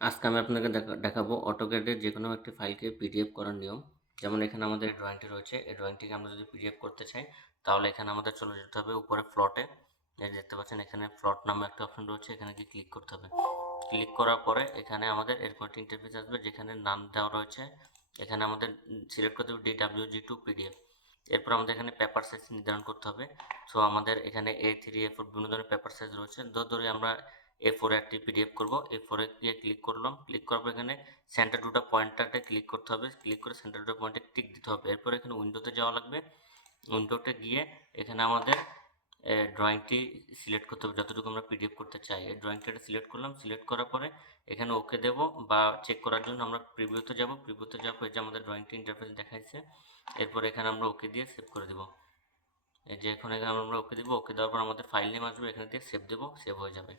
আজকে আমি আপনাকে দেখাবো অটোক্যাডের যে কোনো একটি ফাইলকে পিডিএফ করার নিয়ম। যেমন এখানে আমাদের এই ড্রয়িংটি রয়েছে, এই ড্রয়িংটিকে আমরা যদি পিডিএফ করতে চাই তাহলে এখানে আমাদের চলে যেতে হবে উপরে প্লটে। এই দেখতে পাচ্ছেন এখানে প্লট নামে একটা অপশন রয়েছে, এখানে গিয়ে ক্লিক করতে হবে। ক্লিক করার পরে এখানে আমাদের এরকম একটা ইন্টারফেস আসবে যেখানে নাম দেওয়া রয়েছে। এখানে আমাদের সিলেক্ট করতে হবে DWG2 পিডিএফ। এরপর আমাদের এখানে পেপার সাইজ নির্ধারণ করতে হবে। সো আমাদের এখানে A3 A4 বিভিন্ন ধরনের পেপার সাইজ রয়েছে। ধরে আমরা A4 একটি পিডিএফ করব। A4 এ গিয়ে ক্লিক করলাম, ক্লিক করার পর এখানে সেন্টার টু দ্য পয়েন্টারটা ক্লিক করতে হবে, ক্লিক করে সেন্টার টু দ্য পয়েন্টে টিক দিতে হবে। এরপর এখানে উইন্ডোতে যাওয়া লাগবে। উইন্ডোতে গিয়ে এখানে আমাদের ড্রয়িংটি সিলেক্ট করতে হবে, যতটুকু আমরা পিডিএফ করতে চাই। এই ড্রয়িংটা সিলেক্ট করলাম, সিলেক্ট করার পরে এখানে ওকে দেব, বা চেক করার জন্য আমরা প্রিভিউতে যাব। প্রিভিউতে যাওয়ার পর যে আমাদের ড্রয়িংটি ইন্টারফেস দেখাচ্ছে, এরপর এখানে আমরা ওকে দিয়ে সেভ করে দেব। এই যে এখন এখানে আমরা ওকে দেবো, ওকে দেওয়ার পর আমাদের ফাইল নেম আসবে, এখানে দিয়ে সেভ দেবো, সেভ হয়ে যাবে।